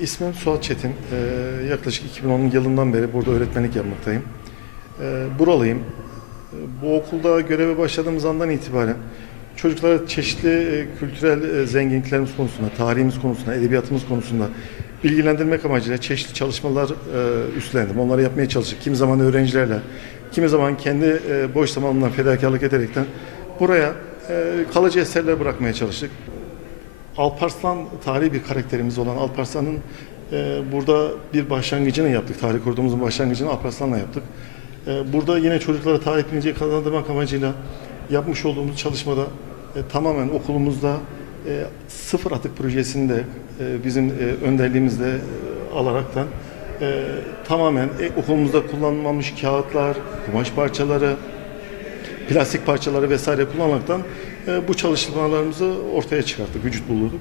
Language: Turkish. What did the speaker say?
İsmim Suat Çetin. Ee, yaklaşık 2010 yılından beri burada öğretmenlik yapmaktayım. Ee, buralıyım. Ee, bu okulda göreve başladığımız andan itibaren çocuklara çeşitli e, kültürel e, zenginliklerimiz konusunda, tarihimiz konusunda, edebiyatımız konusunda bilgilendirmek amacıyla çeşitli çalışmalar e, üstlendim. Onları yapmaya çalıştık. Kimi zaman öğrencilerle, kimi zaman kendi e, boş zamanımdan fedakarlık ederekten buraya e, kalıcı eserler bırakmaya çalıştık. Alparslan tarihi bir karakterimiz olan Alparslan'ın e, burada bir başlangıcını yaptık. Tarih kurduğumuzun başlangıcını Alparslan'la yaptık. E, burada yine çocuklara tarih bilincini kazandırmak amacıyla yapmış olduğumuz çalışmada e, tamamen okulumuzda e, sıfır atık projesinde e, bizim e, önderliğimizde e, alaraktan e, tamamen e, okulumuzda kullanılmamış kağıtlar, kumaş parçaları, plastik parçaları vesaire kullanaraktan e, bu çalışmalarımızı ortaya çıkarttık, vücut bulduk.